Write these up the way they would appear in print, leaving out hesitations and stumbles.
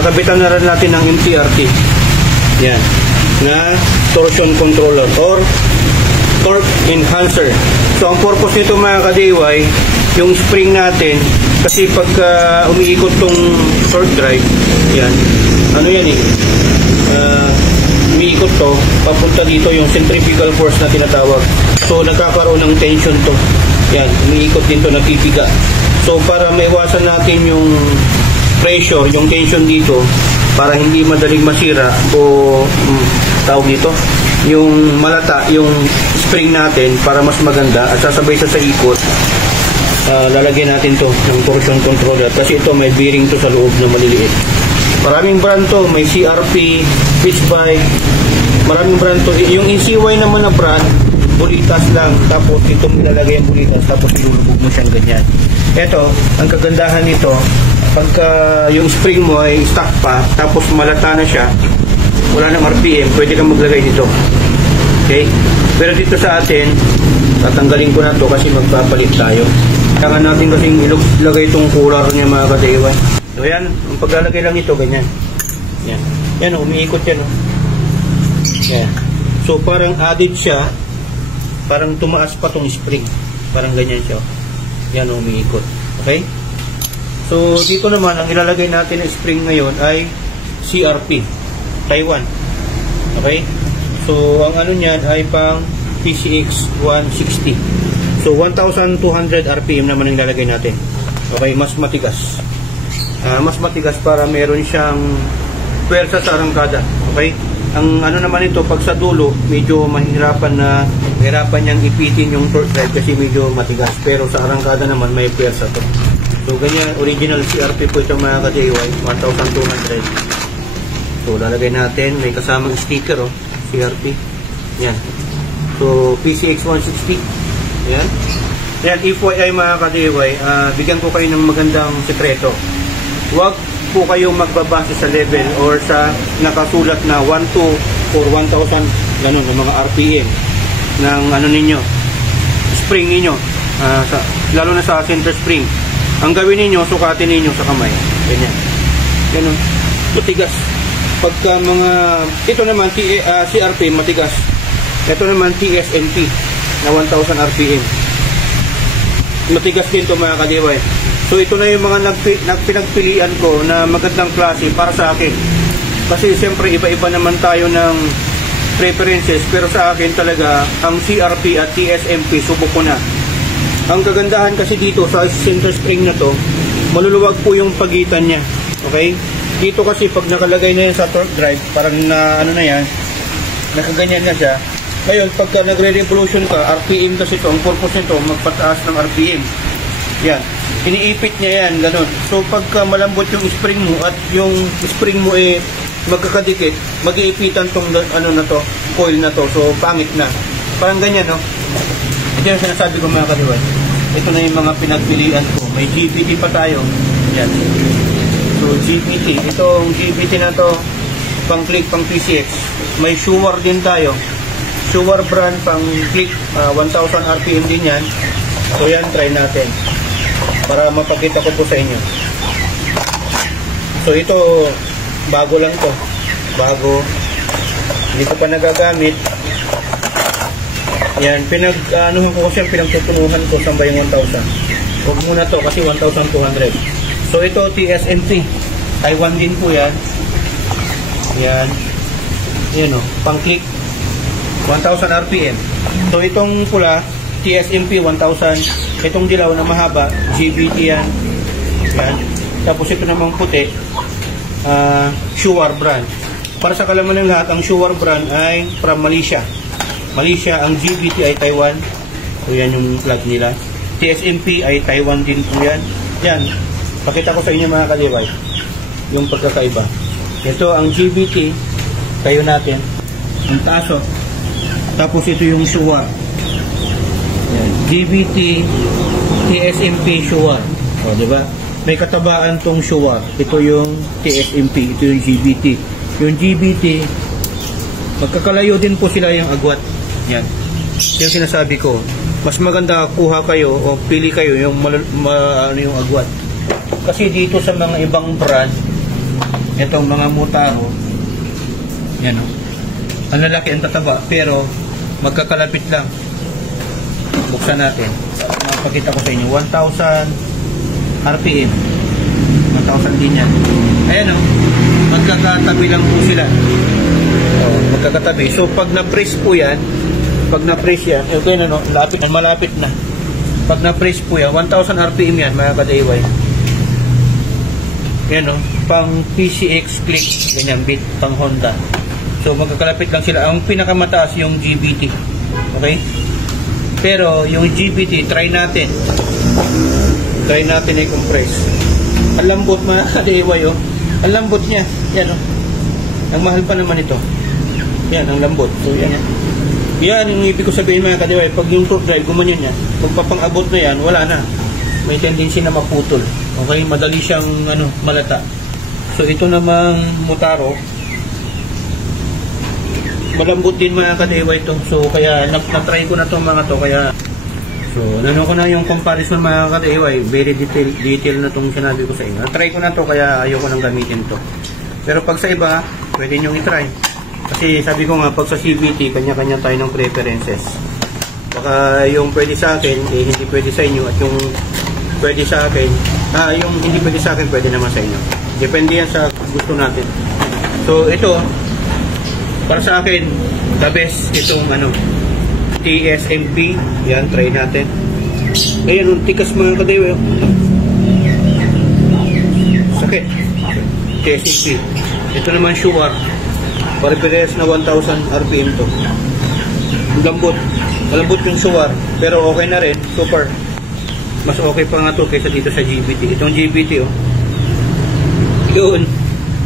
kakabitan na rin natin ng MTRT. Yan. Na torsion controller or torque enhancer. So, ang purpose nito mga ka-DIY, yung spring natin, kasi pagka umiikot tong torque drive, yan, ano yan eh, umiikot to, papunta dito yung centrifugal force na tinatawag. So, nagkakaroon ng tension to. Yan, umiikot din to, napipiga. So, para maiwasan natin yung pressure, yung tension dito, para hindi madaling masira o tawag dito, yung malata, yung spring natin para mas maganda at sasabay sa ikot, lalagyan natin to ng torsion controller kasi ito may bearing to sa loob na maliliit. Maraming brand to, may CRP, Pitch Bike, maraming brand to. Yung ECY naman na brand, bulitas lang, tapos itong nilalagay ang bulitas, tapos ilulubog mo siyang ganyan. Ito, ang kagandahan nito, pagka yung spring mo ay stuck pa, tapos malata na siya, wala nang RPM, pwede kang maglagay dito. Okay? Pero dito sa atin, tatanggalin ko na to kasi magpapalit tayo. Kailangan natin kasing ilagay itong cooler niya mga ka-DIY. So yan, ang paglalagay lang ito, ganyan. Yan. Yan, umiikot yan. Yan. So parang added siya, parang tumaas pa tong spring. Parang ganyan siya. Yan, umiikot. Okay? So dito naman, ang ilalagay natin ng spring ngayon ay CRP, Taiwan. Okay? So ang ano niyan ay pang PCX 160. So 1,200 RPM naman ang ilalagay natin. Okay, mas matigas. Mas matigas para meron siyang pwersa sa arangkada. Okay? Ang ano naman ito, pag sa dulo, medyo mahirapan niyang ipitin yung torque drive kasi medyo matigas. Pero sa arangkada naman may pwersa to. So ganyan, original CRP po ito mga ka-DIY, 1,200. So lalagay natin, may kasamang sticker oh, CRP. Yan. So PCX 160. Yan. Yan, FYI mga ka-DIY, bigyan ko kayo ng magandang sekreto. Huwag po kayong magbabase sa level or sa nakasulat na 1,2 or 1,000 ganun, ng mga RPM ng ano ninyo, spring ninyo, lalo na sa center spring. Ang gawin ninyo, sukatin ninyo sa kamay. Ganyan. Ganun. Matigas. Pagka mga, ito naman CRP, matigas. Ito naman TSNP na 1,000 RPM. Matigas din ito mga ka-DIY. So ito na yung mga pinagpilian ko na magandang klase para sa akin. Kasi siyempre iba-iba naman tayo ng preferences, pero sa akin talaga ang CRP at TSMP subok ko na. Ang kagandahan kasi dito sa center spring na to, maluluwag po yung pagitan niya. Okay? Dito kasi pag nakalagay na yan sa torque drive, parang na ano na yan, nakaganyan na siya. Ngayon, pagka nagre-revolution ka, RPM kasi ito, ang purpose nito, magpataas ng RPM. Yan. Iniipit niya yan, ganun. So, pagka malambot yung spring mo at yung spring mo magkakadikit, mag-iipitan tong ano na to, coil na to. So, pangit na. Parang ganyan, no? Ito yung sinasabi ko mga ka-DIY. Ito na yung mga pinagpilian ko. May GPT pa tayo. Yan. So, GPT. Itong GPT na to, pang click, pang PCX. May Shuar din tayo. Shuar brand, pang click, 1,000 RPM din yan. So, yan, try natin. Para mapakita ko po sa inyo. So, ito, bago lang to. Bago. Hindi ko pa nagagamit. Yan, anuhan ko siya, pinagtutunuhan ko sa bayang 1,000. Huwag muna to kasi 1,200. So ito TSNP. Taiwan din po yan. Yan. Yan o, pang click. 1,000 RPM. So itong pula, TSMP 1,000. Itong dilaw na mahaba, GBT yan. Yan. Tapos ito namang puti, Shuar brand. Para sa kalaman ng lahat, ang Shuar brand ay from Malaysia. Malaysia, ang GBT ay Taiwan. So yan yung plug nila. TSMP ay Taiwan din po yan. Yan. Pakita ko sa inyo mga ka-DIY yung pagkakaiba. Ito ang GBT. Tayo natin. Ang taso. Tapos ito yung Shuar. Yan. GBT, TSMP, Shuar. O, diba? May katabaan tong Shuar. Ito yung TSMP. Ito yung GBT. Yung GBT, magkakalayo din po sila yung agwat. Yan. Yung sinasabi ko. Mas maganda kuha kayo o pili kayo yung ano yung agwat. Kasi dito sa mga ibang brand, Itong mga Motaro, yan o. Ang lalaki, ang tataba, pero magkakalapit lang. Buksan natin. Mapakita ko sa inyo. 1,000 RPM. 1,000 din yan. Ayan o. Magkakatabi lang po sila. O, magkakatabi. So, pag na-press po yan, okay na no, malapit na. Pag na-press po yan, 1,000 RPM yan, mga ka-DIY. Yan o. Pang PCX click, ganyan, bit, pang Honda. So, magkakalapit lang sila. Ang pinakamataas yung GBT. Okay? Pero, yung GBT, try natin. Try natin i-compress. Ang lambot, mga ka-DIY, oh. Ang lambot niya. Yan, oh. Ang mahal pa naman ito. Yan, ang lambot. So, yan, yan. Yan, yung ibig ko sabihin, mga ka-DIY, pag yung torque drive, gumanyan yan. Pag papang-abot na yan, wala na. May tendency na maputol. Okay? Madali siyang, malata. So, ito namang Motaro, malambot din, mga ka-DIY ito. So, kaya na-try ko na itong mga to. Kaya, so, nano ko na yung comparison, mga ka-DIY. Very detail na itong sinabi ko sa inyo. Na-try ko na to, kaya ayoko nang gamitin to. Pero pag sa iba, pwede nyo i-try. Kasi sabi ko nga, pag sa CVT, kanya-kanya tayo ng preferences. Baka yung pwede sa akin, hindi pwede sa inyo. At yung pwede sa akin, yung hindi pwede sa akin, pwede naman sa inyo. Depende yan sa gusto natin. So, ito, para sa akin, the best itong TSMP. Yan, try natin. Ayan, tikas, mga ka-DIY. Sakit. TSMP. Ito naman Shuar. Pare-parehas na 1,000 RPM to. Lambot. Malambot yung Shuar. Pero okay na rin. Super. Mas okay pa nga to kaysa dito sa GBT. Itong GBT, oh. Yun.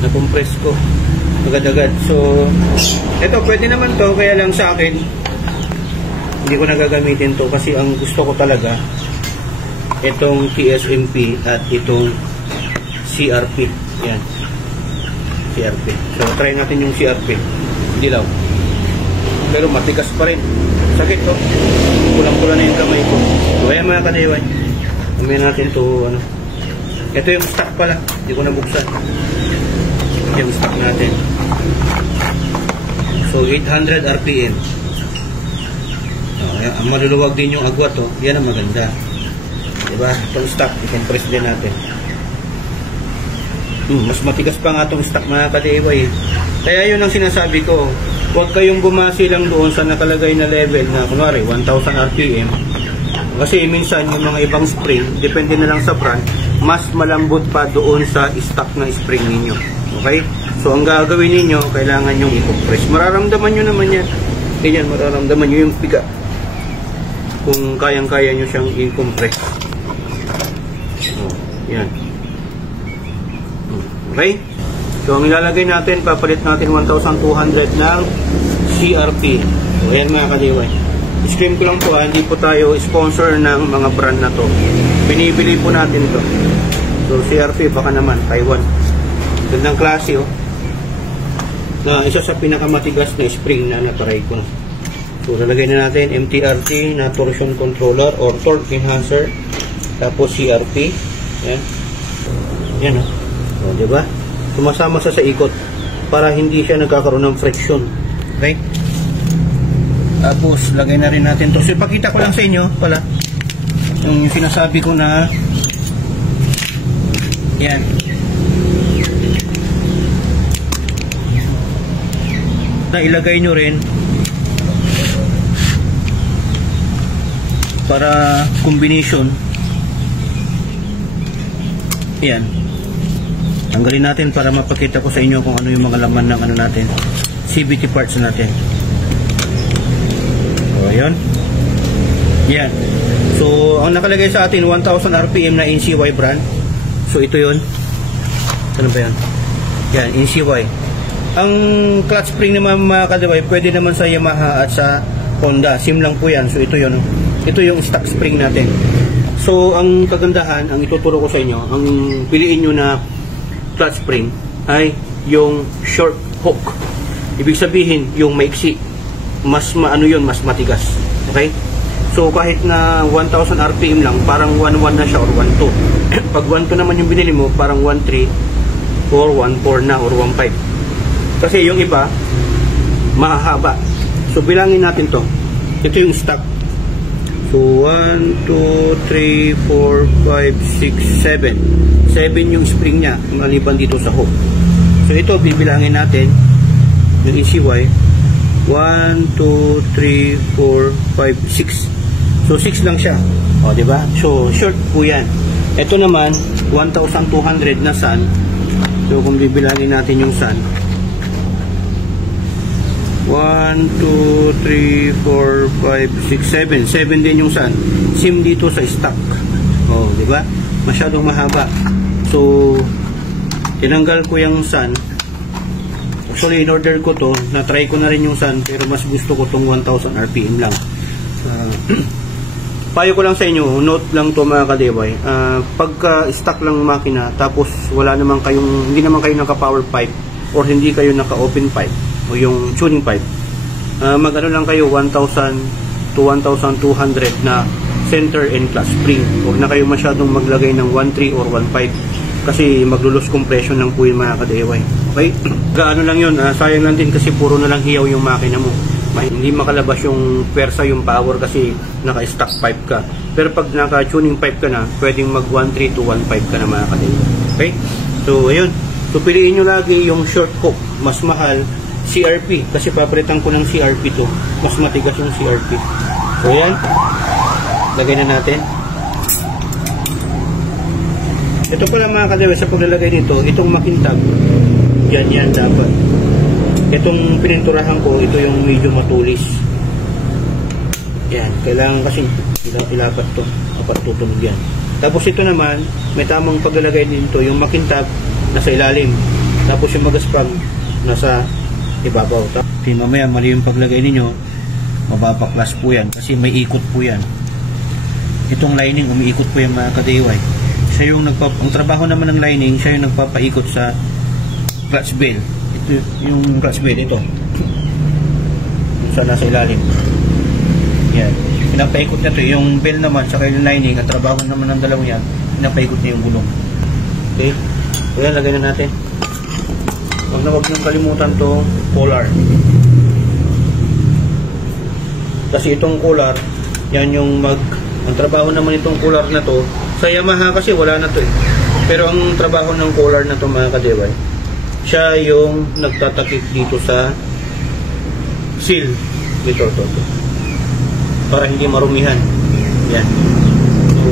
Na-compress ko. Agad-agad. So, ito, pwede naman to, kaya lang sa akin, hindi ko nagagamitin to kasi ang gusto ko talaga, itong TSMP at itong CRP. Yan. CRP. So, try natin yung CRP. Dilaw. Pero matigas pa rin. Sakit to. Kulang-kulang na yung kamay ko. So, ayan, mga ka-DIY. Kumain natin to, Ito yung stock pala. Hindi ko nabuksan. Yung stock natin. So 800 RPM. Ang maluluwag din yung agwat, yan ang maganda. Diba? Itong stock, i-compress din natin. Mas matigas pa nga itong stock, mga ka-DIY. Kaya yun ang sinasabi ko, huwag kayong bumasi lang doon sa nakalagay na level na kunwari 1,000 RPM. Kasi minsan yung mga ibang spring, depende na lang sa brand, mas malambot pa doon sa stock na spring ninyo. Okay? So, ang gagawin ninyo, kailangan yung i-compress. Mararamdaman nyo naman yan. Ganyan, mararamdaman nyo yung piga. Kung kayang-kaya nyo siyang i-compress. Yan. Okay? So, ang ilalagay natin, papalit natin 1,200 ng CRP. So, ayan, mga ka-DIY. Scream ko lang po, hindi po tayo sponsor ng mga brand na to. Binibili po natin to. So, CRP, baka naman, Taiwan. Gandang klase, na isa sa pinakamatigas na spring na na-try ko na. So, lalagay na natin MTRT na torsion controller or torque enhancer. Tapos CRP. Yan. Yan, o, diba? Sumasama sa ikot para hindi siya nagkakaroon ng friction. Okay? Tapos, lagay na rin natin to. So, ipakita ko lang sa inyo pala yung sinasabi ko na yan. Na ilagay nyo rin para combination. Yan. Tanggalin natin para mapakita ko sa inyo kung ano yung mga laman ng natin, CVT parts natin. So, ayun. Yan. So, ang nakalagay sa atin 1,000 RPM na NCY brand. So, ito yun. Ano ba yan? Yan, NCY. Ang clutch spring naman, mga ka-DIY, pwede naman sa Yamaha at sa Honda. Sim lang po yan. So, ito yun. Ito yung stock spring natin. So, ang kagandahan, ang ituturo ko sa inyo, ang piliin nyo na clutch spring ay yung short hook. Ibig sabihin, yung maiksi. Mas maano yun, mas matigas. Okay? So, kahit na 1,000 RPM lang, parang 1.1 na siya or 1.2. Pag 1.2 naman yung binili mo, parang 1.3 or 1.4 na or 1.5. Kasi yung iba mahahaba. So bilangin natin to. Ito yung stock. So 1, 2, 3, 4, 5, 6, 7. 7 yung spring nya maliban dito sa hook. So ito bibilangin natin yung ECY. 1, 2, 3, 4, 5, 6. So 6 lang siya. O, diba? So short po yan. Ito naman 1,200 na sun. So kung bibilangin natin yung sun, 1, 2, 3, 4, 5, 6, 7. 7 din yung sun. Same dito sa stock. O, diba? Masyadong mahaba. So tinanggal ko yung sun. Actually, in order ko to, na-try ko na rin yung sun, pero mas gusto ko tong 1,000 RPM lang. Payo ko lang sa inyo, note lang to mga kadeway. Pagka stock lang makina, tapos wala naman kayong, hindi naman kayo naka-power pipe, or hindi kayo naka-open pipe, o yung tuning pipe, mag-ano lang kayo, 1,000 to 1,200 na center and clutch spring. Huwag na kayo masyadong maglagay ng 1.3 or 1.5. Kasi maglulus compression lang po yung mga ka-DIY. Okay? Gaano lang yun, sayang lang din kasi puro na lang hiyaw yung makina mo. Hindi makalabas yung pwersa, yung power kasi naka-stock pipe ka. Pero pag naka-tuning pipe ka na, pwedeng mag 1.3 to 1.5 ka na mga ka-DIY. Okay? So, ayun. So, piliin nyo lagi yung short hook. Mas mahal, CRP. Kasi papalitan ko ng CRP to. Mas matigas yung CRP. So, ayan. Lagay na natin. Ito pala mga kadeway, sa paglalagay dito, itong makintab, yan dapat. Itong pininturahan ko, ito yung medyo matulis. Yan, kailangan kasi ilapat to, dapat tutunog yan. Tapos ito naman, may tamang paglalagay dito, yung makintab, nasa ilalim. Tapos yung magaspang, nasa ibabaw. Okay, mamaya mali yung paglagay ninyo, mababaklas po yan, kasi may ikot po yan. Itong lining, umiikot po yung mga kadeway. Siya yung ang trabaho naman ng lining, siya yung nagpapaikot sa clutch bell. Ito yung clutch bell, ito. Sa nasa ilalim. Yan. Pinapaikot na ito. Yung bell naman, saka yung lining, ang trabaho naman ng dalawang yan, pinapaikot na yung gulong. Okay? Ayan, lagay na natin. Huwag niyong kalimutan to collar. Kasi itong collar, yan yung ang trabaho naman itong collar na to, sa Yamaha kasi wala na to eh. Pero ang trabaho ng collar na to mga kadeway, siya yung nagtatakip dito sa seal dito to. Para hindi marumihan. Yan. So,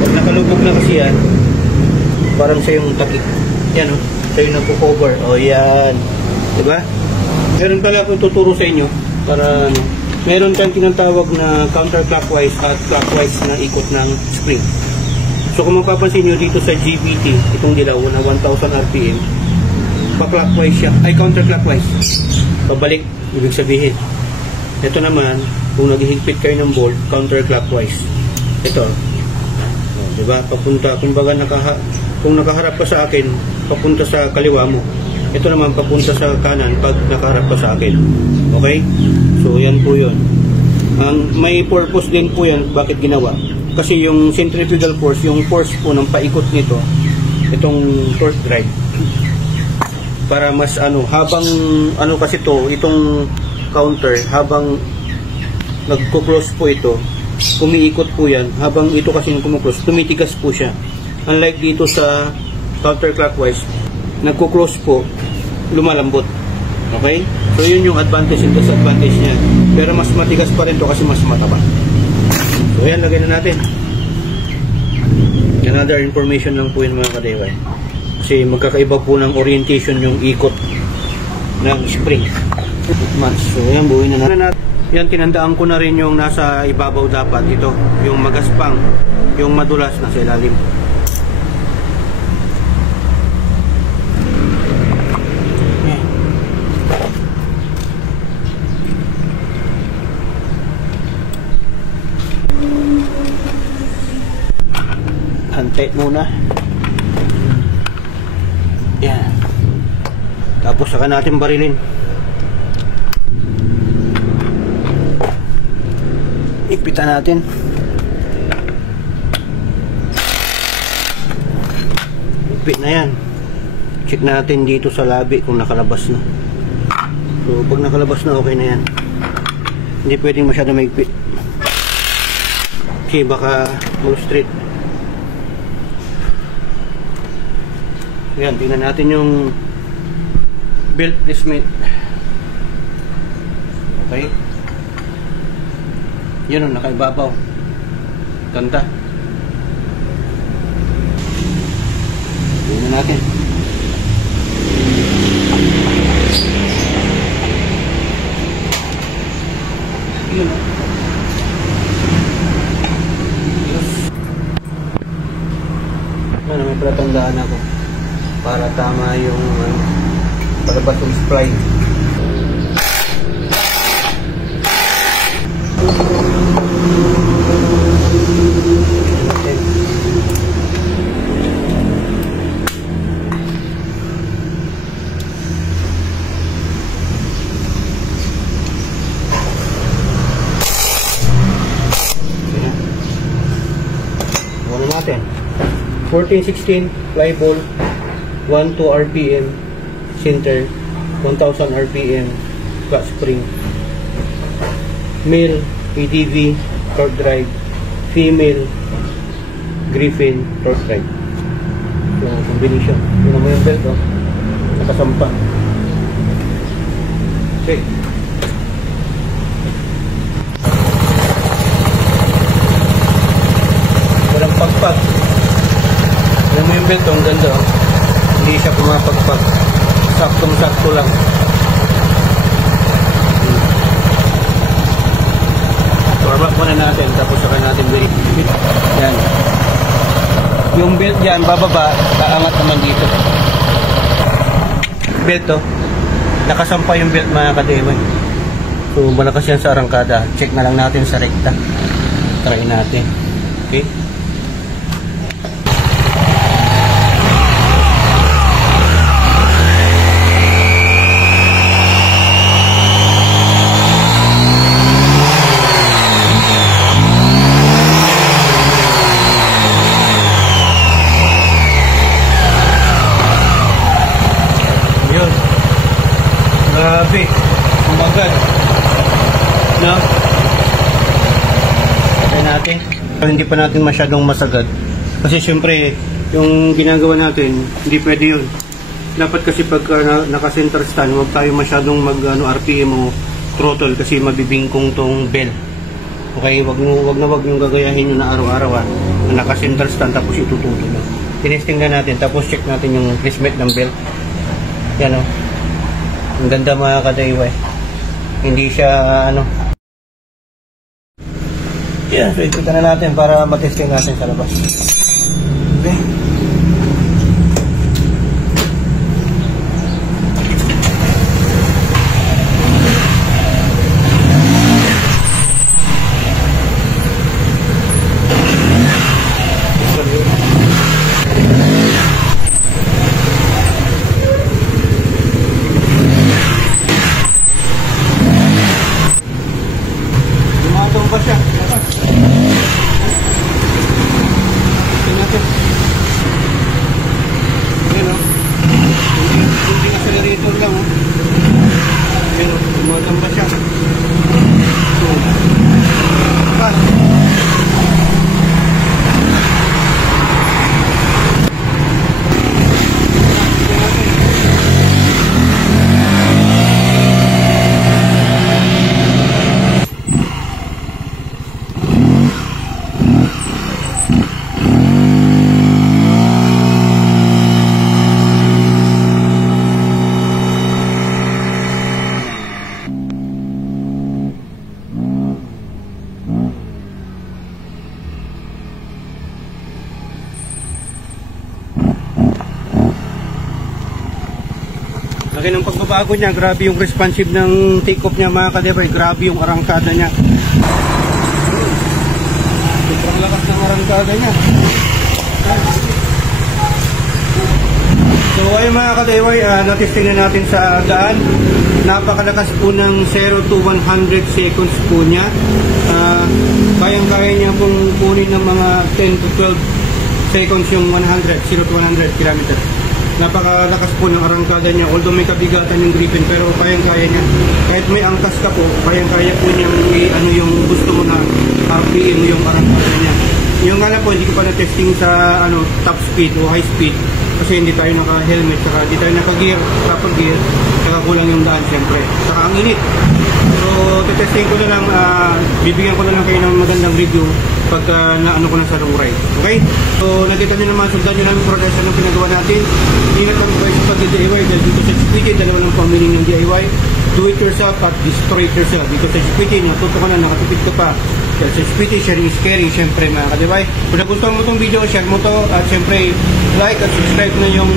pag nakalubog na kasi yan, parang siya yung takip. Yan oh. Siya yung nagpo-cover. O yan. Diba? Meron pala akong tuturo sa inyo para meron kang tinatawag na counterclockwise at clockwise na ikot ng spring. So kung mapapansin nyo dito sa GBT, itong dilaw na 1,000 RPM, pa-clockwise siya, ay counterclockwise. Pabalik, ibig sabihin. Ito naman, kung naghihigpit kayo ng bolt, counterclockwise. Ito. O, diba? Papunta, kumbaga kung nakaharap ka sa akin, papunta sa kaliwa mo. Ito naman, papunta sa kanan pag nakaharap ka sa akin. Okay? So, yan po yun. May purpose din po yan, bakit ginawa. Kasi yung centrifugal force, yung force po ng paikot nito, itong torque drive, para mas habang kasi itong counter, habang nagko-close po ito, umiikot po yan, habang ito kasi yung kumuklose, tumitigas po siya. Unlike dito sa counterclockwise, nagko-close po, lumalambot. Okay? So yun yung advantage and disadvantage niya. Pero mas matigas pa rin to kasi mas mataba. So yan, lagay na natin. Another information lang po yun mga kadeway. Kasi magkakaiba po ng orientation yung ikot ng spring. So yan, buuin na natin. Yan, tinandaan ko na rin yung nasa ibabaw dapat. Ito, yung magaspang, yung madulas nasa ilalim. Hantay muna. Yan. Tapos saka natin barilin. Ipitan natin. Ipit na yan. check natin dito sa labi kung nakalabas na. So pag nakalabas na, okay na yan. Hindi pwedeng masyado maigpit kasi baka mag-straight. Yan, tingnan natin yung belt placement. Okay, yun o, nakaibabaw. Ganda. Tingnan natin. Yun. Ano, may palatandaan ako para tama yung palabas yung spline. Natin 14-16 fly ball, 12 RPM center, 1000 RPM flat spring, male ADV torque drive, female Griffin torque drive. So combination. Yun mo yung belt, oh, nakasampa. Okay, pagpag. Alam mo yung belt, ang ganda, oh. Hindi siya pumapagpag. Saktong-sakto lang. Warm up muna natin, tapos saka natin verify. Yan. Yung belt dyan, bababa, kaangat naman dito. Belt, oh. Nakasampa yung belt, mga kadewan. So, malakas yan sa arangkada. Check na lang natin sa rekta. Try natin. Okay? Grabe, umagal. No? Kaya natin. Hindi pa natin masyadong masagad. Kasi syempre, yung ginagawa natin, hindi pwede yun. Dapat kasi pag naka-center stand, huwag tayo masyadong RPM o throttle kasi mabibingkong tong bell. Okay, wag nyo gagayahin yun na araw-araw, na naka-center stand tapos itututo. Tinesting na natin, tapos check natin yung placement ng bell. Yan, o. Ang ganda, mga kadayway. Hindi siya yeah, so ito na natin para matesting natin sa labas. Okay. Ba siya? Tingnan. Ayan, o. Kunting accelerator lang, o. Ayan, o. Tumatamba siya. So, pa. Laki ng pagbabago niya, grabe yung responsive ng take-off niya, mga kadebay, grabe yung arangkada niya. Sobrang lakas ng arangkada niya. So ayun, mga kadebay, natesting na natin sa daan. Napakalakas po ng 0 to 100 seconds po niya. Kayang-kaya niya pong kunin ng mga 10 to 12 seconds yung 100, 0 to 100 km. Napakalakas po ng arangkada niya. Although may kabigatan yung Griffin, pero kayang-kaya niya. Kahit may angkas ka po, kayang-kaya po niyang ano yung gusto mo na RPM yung arangkada niya. Yung nga lang po, hindi ko pa na-testing sa top speed o high speed kasi hindi tayo naka-helmet, saka hindi tayo naka-gear, proper gear, saka kulang yung daan siyempre. Saka ang init. So, testing ko na lang, bibigyan ko na lang kayo ng magandang review pagka naano ko na sa long ride. Okay? So, nakita nyo naman, sundan nyo namin progression ng pinagawa natin. Ingat lang po kayo sa pag-DIY dahil dito sa GPT, dalawa lang po ang meaning ng DIY. Do it yourself at destroy it yourself. Dito sa GPT, natuto ka na, nakatipid ka pa. Dahil sa GPT, sharing is caring, syempre mga kadibay. Kung nagustuhan mo itong video, share mo to at syempre, like at subscribe na yung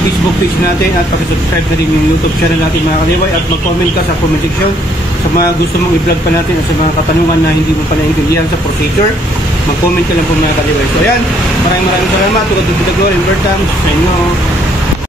Facebook page natin at pag-subscribe na rin yung YouTube channel natin mga kadibay at mag-comment ka sa comment section sa mga gusto mong i-vlog pa natin at sa mga katanungan na hindi mo pa naintindihan sa procedure, mag-comment ka lang po mga kadibay. So ayan, maraming salamat. Tulad ng Pitagor and Bertam sa inyo.